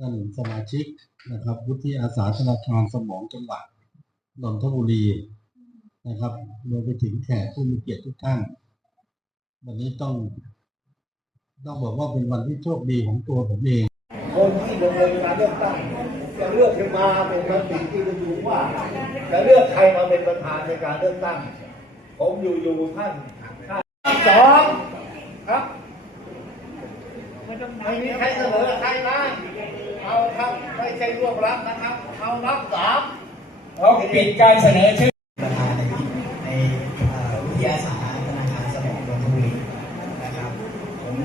ท่านสมาชิกนะครับวุฒิอาสาธนาคารสมองจังหวัดนนทบุรีนะครับรวมไปถึงแขกผู้มีเกียรติทุกท่านวันนี้ต้อง ต้องบอกว่าเป็นวันที่โชคดีของตัวผมเอง คนที่ดำเนินการเลือกตั้งจะเลือกขึ้นมาเป็นมติที่ประชุมว่า จะเลือกใครมาเป็นประธานในการเลือกตั้ง ผมอยู่อยู่ท่านท่านสองครับไม่มีใครเสนอใครนะ เอาครับไม่ใช่ร่วบรับนะครับเอานับสามเขาปิดการเสนอชื่อประธานในในวิทยาศาสตร์ธนาคารสมองนนทบุรีนะครับผม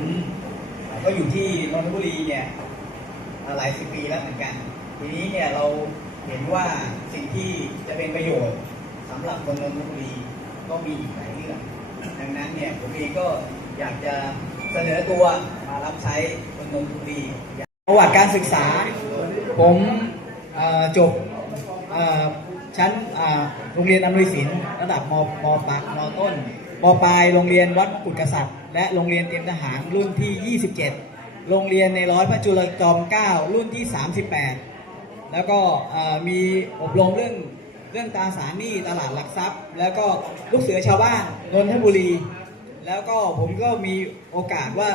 ก็อยู่ที่นนทบุรีเนี่ยหลายสิบปีแล้วเหมือนกัน ทีนี้เนี่ยเราเห็นว่าสิ่งที่จะเป็นประโยชน์สำหรับคนนนทบุรีก็มีอีกหลายเรื่องดังนั้นเนี่ยผมเองก็อยากจะเสนอตัวมารับใช้คนนนทบุรี ประวัติการศึกษา ผมจบชั้นโรงเรียนอำนวยศิลป์ระดับมมปากมต้นมปลายโรงเรียนวัดกุฎกษัตริย์ และโรงเรียนเตรียมทหารรุ่นที่ 27 โรงเรียนในร้อยพระจุลจอมเกล้ารุ่นที่ 38 แล้วก็มีอบรมเรื่องเรื่องตราสารหนี้ตลาดหลักทรัพย์ แล้วก็ลูกเสือชาวบ้านนนทบุรี แล้วก็ผมก็มีโอกาสว่า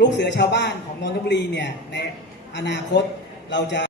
ลูกเสือชาวบ้านของนนทบุรีเนี่ยใน อนาคตเราจะ